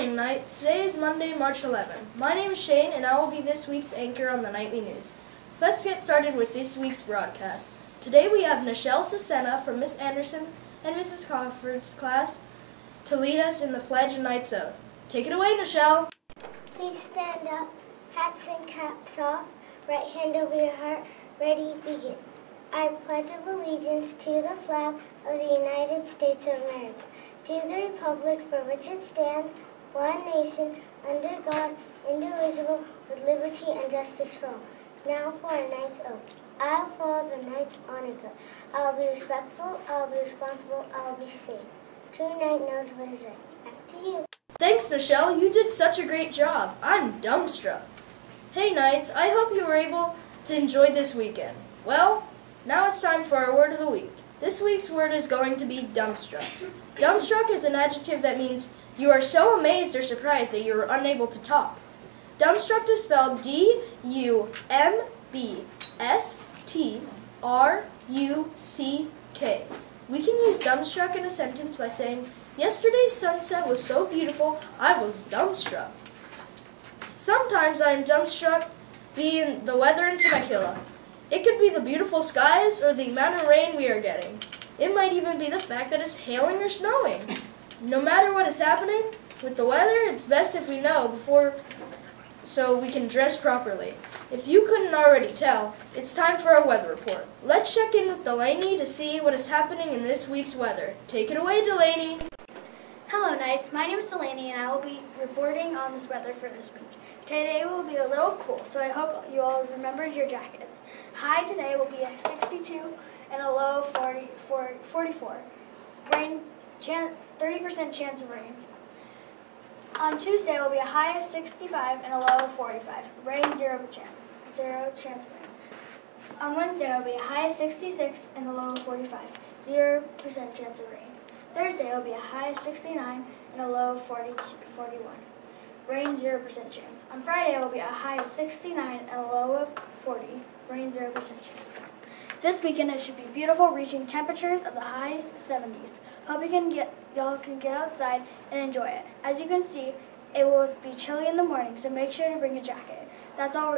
morning, Knights. Today is Monday, March 11th. My name is Shane, and I will be this week's anchor on the Nightly News. Let's get started with this week's broadcast. Today we have Nichelle Cesena from Miss Anderson and Mrs. Crawford's class to lead us in the Pledge and Knight's Oath. Take it away, Nichelle. Please stand up, hats and caps off, right hand over your heart, ready, begin. I pledge of allegiance to the flag of the United States of America, to the republic for which it stands, one nation, under God, indivisible, with liberty and justice for all. Now for a knight's oath. I will follow the knight's honor code. I will be respectful, I will be responsible, I will be safe. True knight knows what is right. Back to you. Thanks, Nichelle. You did such a great job. I'm dumbstruck. Hey, Knights, I hope you were able to enjoy this weekend. Well, now it's time for our word of the week. This week's word is going to be dumbstruck. Dumbstruck is an adjective that means you are so amazed or surprised that you are unable to talk. Dumbstruck is spelled D-U-M-B-S-T-R-U-C-K. We can use dumbstruck in a sentence by saying, yesterday's sunset was so beautiful, I was dumbstruck. Sometimes I am dumbstruck being the weather in Temecula. It could be the beautiful skies or the amount of rain we are getting. It might even be the fact that it's hailing or snowing. No matter what is happening with the weather, it's best if we know before so we can dress properly. If you couldn't already tell, it's time for our weather report. Let's check in with Delaney to see what is happening in this week's weather. Take it away, Delaney. Hello, Knights. My name is Delaney, and I will be reporting on this weather for this week. Today will be a little cool, so I hope you all remembered your jackets. High today will be a 62 and a low 44. Rain, 30% chance of rain. On Tuesday will be a high of 65 and a low of 45. Rain, 0% chance of rain. On Wednesday will be a high of 66 and a low of 45. 0% chance of rain. Thursday will be a high of 69 and a low of 41. Rain, 0% chance. On Friday will be a high of 69 and a low of 40. Rain, 0% chance. This weekend it should be beautiful, reaching temperatures of the highs 70s. Hope y'all can get outside and enjoy it. As you can see, it will be chilly in the morning, so make sure to bring a jacket. That's all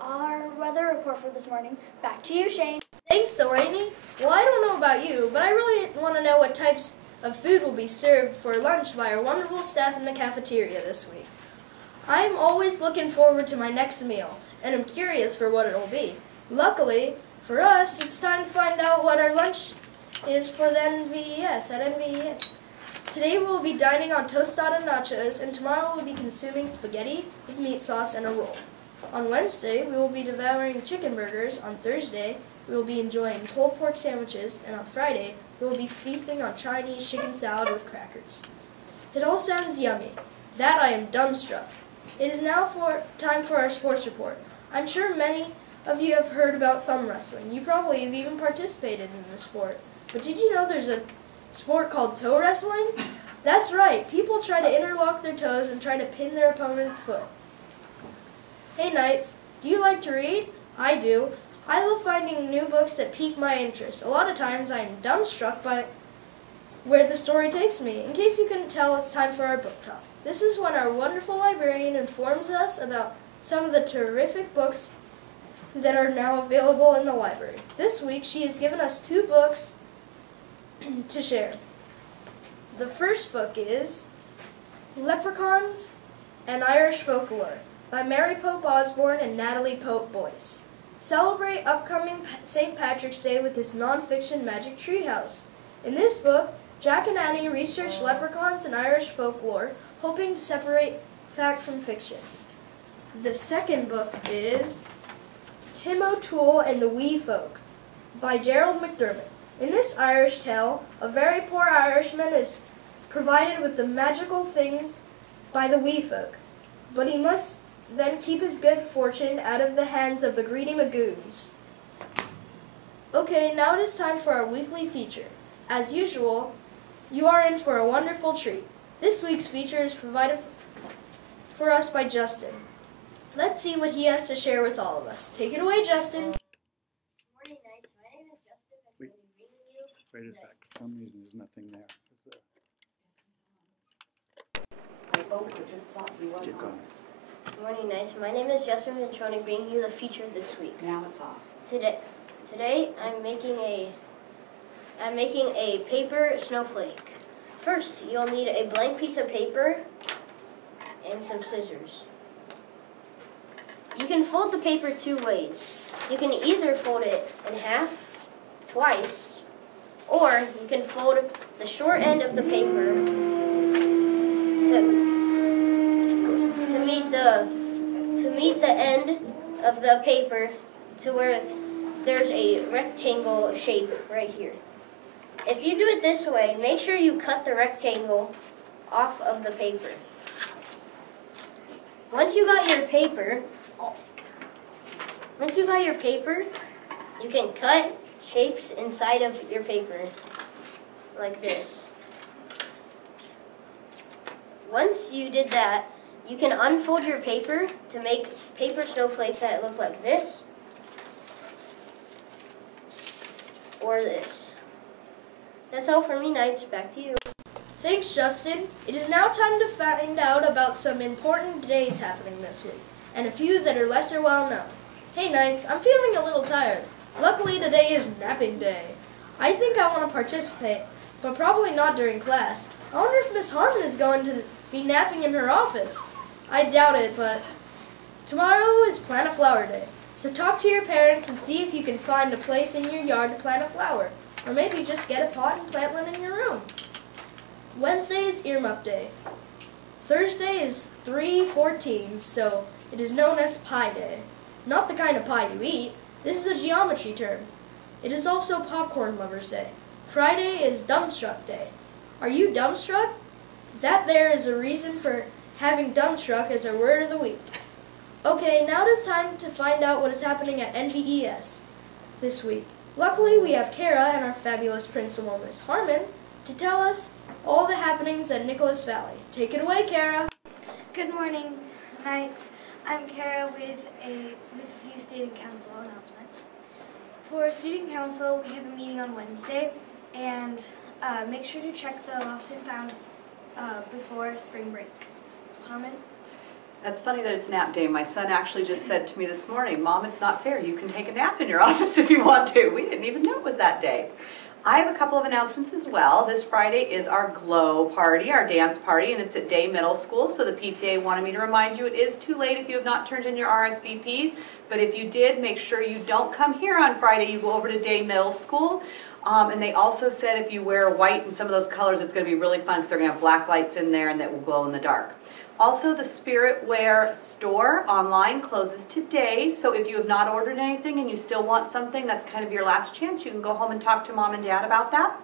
our weather report for this morning. Back to you, Shane. Thanks, Delaney. Well, I don't know about you, but I really want to know what types of food will be served for lunch by our wonderful staff in the cafeteria this week. I'm always looking forward to my next meal, and I'm curious for what it will be. Luckily, for us, it's time to find out what our lunch is for the NVES at NVES. Today we will be dining on tostada nachos, and tomorrow we'll be consuming spaghetti with meat sauce and a roll. On Wednesday, we will be devouring chicken burgers. On Thursday, we will be enjoying pulled pork sandwiches, and on Friday, we will be feasting on Chinese chicken salad with crackers. It all sounds yummy. That I am dumbstruck. It is now time for our sports report. I'm sure many of you have heard about thumb wrestling. You probably have even participated in the sport. But did you know there's a sport called toe wrestling? That's right. People try to interlock their toes and try to pin their opponent's foot. Hey, Knights, do you like to read? I do. I love finding new books that pique my interest. A lot of times I am dumbstruck by where the story takes me. In case you couldn't tell, it's time for our book talk. This is when our wonderful librarian informs us about some of the terrific books that are now available in the library. This week, she has given us 2 books to share. The first book is Leprechauns and Irish Folklore by Mary Pope Osborne and Natalie Pope Boyce. Celebrate upcoming St. Patrick's Day with this nonfiction magic treehouse. In this book, Jack and Annie research leprechauns and Irish folklore, hoping to separate fact from fiction. The second book is Tim O'Toole and the Wee Folk by Gerald McDermott. In this Irish tale, a very poor Irishman is provided with the magical things by the Wee Folk, but he must then keep his good fortune out of the hands of the greedy Magoons. Okay, now it is time for our weekly feature. As usual, you are in for a wonderful treat. This week's feature is provided for us by Justin. Let's see what he has to share with all of us. Take it away, Justin. Good morning, Knights. My name is Justin. I'm going to be reading you. Wait a sec. For some reason, there's nothing there. I opened the just saw he was Keep on. going. Good morning, Knights. My name is Justin Ventroni, bringing you the feature this week. Now it's off. Today I'm making a paper snowflake. First, you'll need a blank piece of paper and some scissors. You can fold the paper two ways. You can either fold it in half twice, or you can fold the short end of the paper to meet the end of the paper to where there's a rectangle shape right here. If you do it this way, make sure you cut the rectangle off of the paper. Once you got your paper, you can cut shapes inside of your paper like this. Once you did that, you can unfold your paper to make paper snowflakes that look like this or this. That's all for me, Knights. Back to you. Thanks, Justin. It is now time to find out about some important days happening this week, and a few that are lesser well known. Hey, Knights, I'm feeling a little tired. Luckily, today is napping day. I think I want to participate, but probably not during class. I wonder if Miss Harmon is going to be napping in her office. I doubt it, but tomorrow is Plant a Flower Day. So talk to your parents and see if you can find a place in your yard to plant a flower. Or maybe just get a pot and plant one in your room. Wednesday is Earmuff Day. Thursday is 3/14, so it is known as Pie Day. Not the kind of pie you eat. This is a geometry term. It is also Popcorn Lovers Day. Friday is Dumbstruck Day. Are you dumbstruck? That there is a reason for having dumbstruck as our word of the week. Okay, now it is time to find out what is happening at NVES this week. Luckily, we have Kara and our fabulous principal, Miss Harmon, to tell us all the happenings at Nicholas Valley. Take it away, Kara. Good morning, Knights. I'm Kara with a few student council announcements. For student council, we have a meeting on Wednesday, and make sure to check the lost and found before spring break. Ms. Harmon? That's funny that it's nap day. My son actually just said to me this morning, Mom, it's not fair. You can take a nap in your office if you want to. We didn't even know it was that day. I have a couple of announcements as well. This Friday is our GLOW party, our dance party, and it's at Day Middle School. So the PTA wanted me to remind you it is too late if you have not turned in your RSVPs. But if you did, make sure you don't come here on Friday. You go over to Day Middle School. And they also said if you wear white and some of those colors, it's going to be really fun because they're going to have black lights in there and that will glow in the dark. Also, the Spirit Wear store online closes today, so if you have not ordered anything and you still want something, that's kind of your last chance. You can go home and talk to Mom and Dad about that.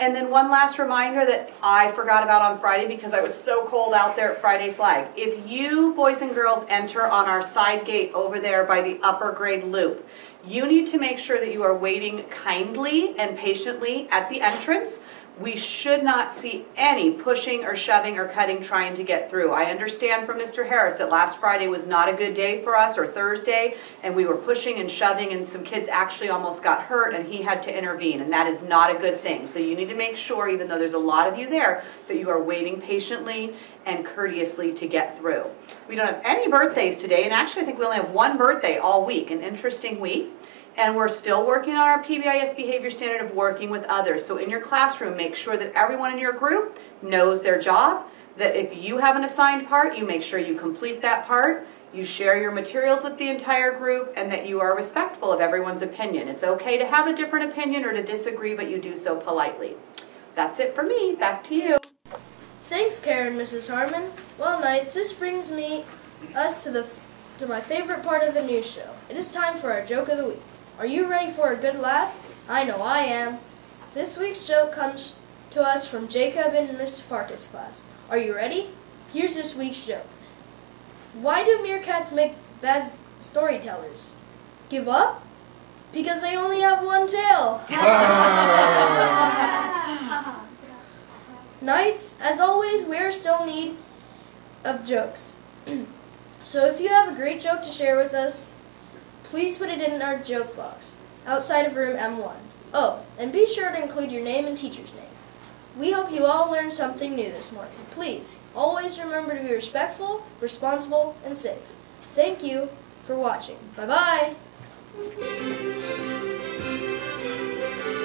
And then one last reminder that I forgot about on Friday because I was so cold out there at Friday Flag. If you, boys and girls, enter on our side gate over there by the upper grade loop, you need to make sure that you are waiting kindly and patiently at the entrance. We should not see any pushing or shoving or cutting trying to get through. I understand from Mr. Harris that last Friday was not a good day for us, or Thursday, and we were pushing and shoving and some kids actually almost got hurt and he had to intervene, and that is not a good thing. So you need to make sure, even though there's a lot of you there, that you are waiting patiently and courteously to get through. We don't have any birthdays today, and actually I think we only have one birthday all week, an interesting week. And we're still working on our PBIS behavior standard of working with others. So in your classroom, make sure that everyone in your group knows their job, that if you have an assigned part, you make sure you complete that part, you share your materials with the entire group, and that you are respectful of everyone's opinion. It's okay to have a different opinion or to disagree, but you do so politely. That's it for me. Back to you. Thanks, Karen, Mrs. Harmon. Well, Knights, this brings us to my favorite part of the news show. It is time for our joke of the week. Are you ready for a good laugh? I know I am. This week's joke comes to us from Jacob in Miss Farkas' class. Are you ready? Here's this week's joke. Why do meerkats make bad storytellers? Give up? Because they only have one tail. Knights, as always, we are still in need of jokes. So if you have a great joke to share with us, please put it in our joke box outside of room M1. Oh, and be sure to include your name and teacher's name. We hope you all learned something new this morning. Please, always remember to be respectful, responsible, and safe. Thank you for watching. Bye-bye.